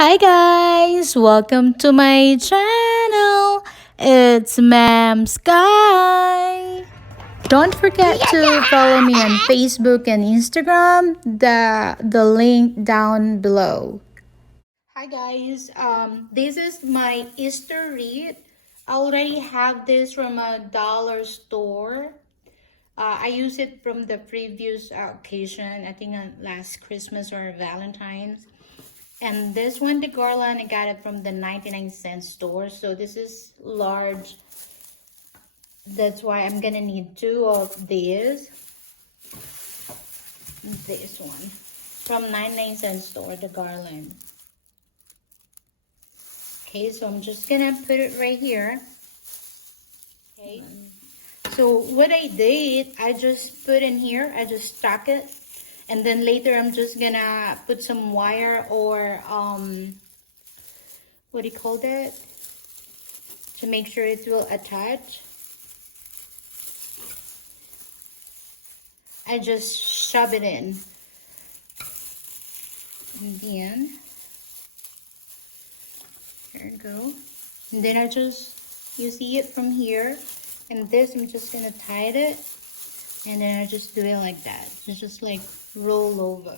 Hi guys, welcome to my channel. It's Ma'am Sky. Don't forget to follow me on Facebook and Instagram. The link down below. Hi guys, this is my Easter wreath. I already have this from a dollar store. I used it from the previous occasion, I think last Christmas or Valentine's. And this one, the garland, I got it from the 99-cent store. So this is large. That's why I'm gonna need two of these. This one from 99-cent store, the garland. Okay, so I'm just gonna put it right here. Okay. So what I did, I just put in here, I just stuck it. And then later I'm just gonna put some wire or what do you call that? To make sure it will attach. I just shove it in. And then, there you go. And then you see it from here. And this, I'm just gonna tie it. And then I just do it like that. It's just like roll over.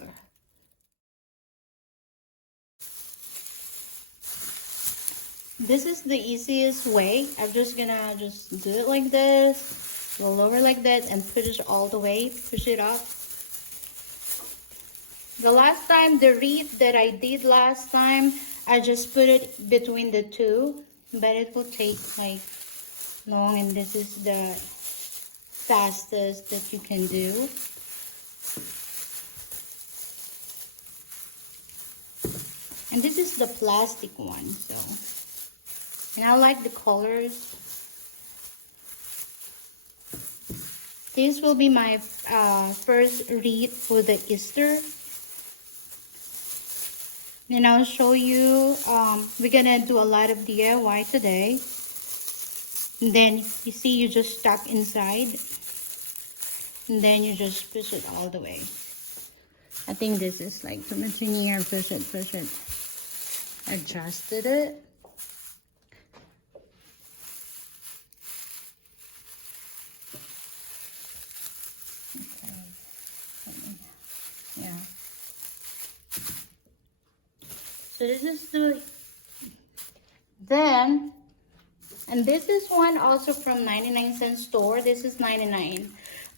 This is the easiest way. I'm just gonna do it like this, roll over like that, and push it all the way, push it up. The last time, the wreath that I did last time, I just put it between the two, but it will take like long, and this is the fastest that you can do. And this is the plastic one, so. And I like the colors. This will be my first wreath for the Easter. And I'll show you, we're gonna do a lot of DIY today. And then you see you just stuck inside. And then you just push it all the way. I think this is like too much in here. Push it, push it. Adjusted it. Yeah. So this is then, and this is one also from 99-cent store. This is 99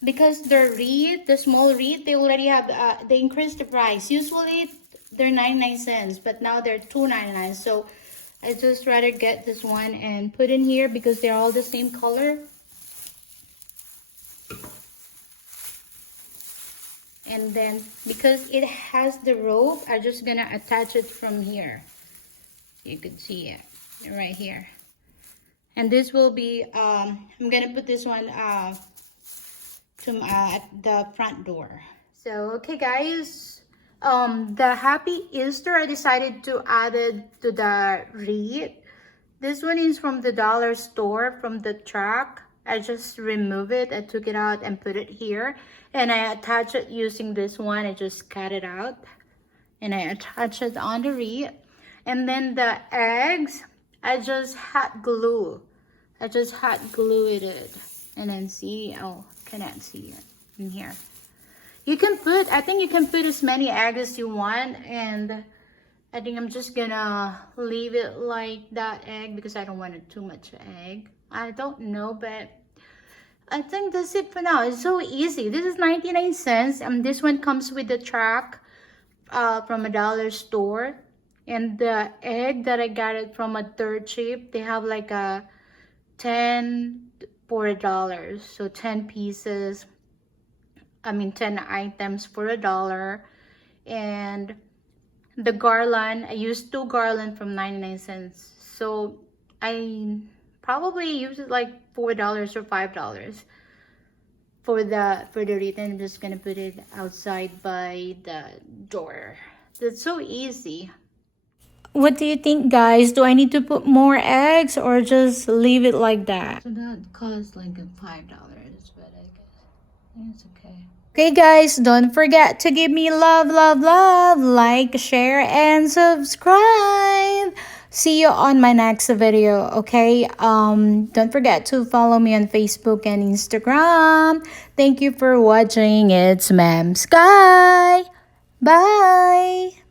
because the wreath, the small wreath, they already have they increased the price. Usually they're 99 cents, but now they're $2.99. So I just rather get this one and put in here because they're all the same color. And then because it has the rope, I'm just gonna attach it from here. You can see it right here. And this will be I'm gonna put this one at the front door. So okay guys, the Happy Easter, I decided to add it to the wreath. This one is from the dollar store, from the truck. I just remove it, I took it out and put it here, and I attach it using this one. I just cut it out and I attach it on the wreath. And then the eggs, I just hot glue it, and then see, oh, cannot see it in here. You can put, I think you can put as many eggs as you want, and I think I'm just gonna leave it like that egg because I don't want it too much egg. I don't know, but I think that's it for now. It's so easy. This is 99 cents, and this one comes with the track from a dollar store. And the egg that I got it from a third cheap, they have like a 10 for $1. So 10 pieces, 10 items for $1. And the garland, I used 2 garland from 99 cents. So I probably used it like $4 or $5 for the wreath. And I'm just gonna put it outside by the door. That's so easy. What do you think, guys? Do I need to put more eggs or just leave it like that? So that costs like $5, but I guess it's okay. Okay, guys, don't forget to give me love, love, love, like, share, and subscribe. See you on my next video, okay? Don't forget to follow me on Facebook and Instagram. Thank you for watching. It's Ma'am Sky. Bye.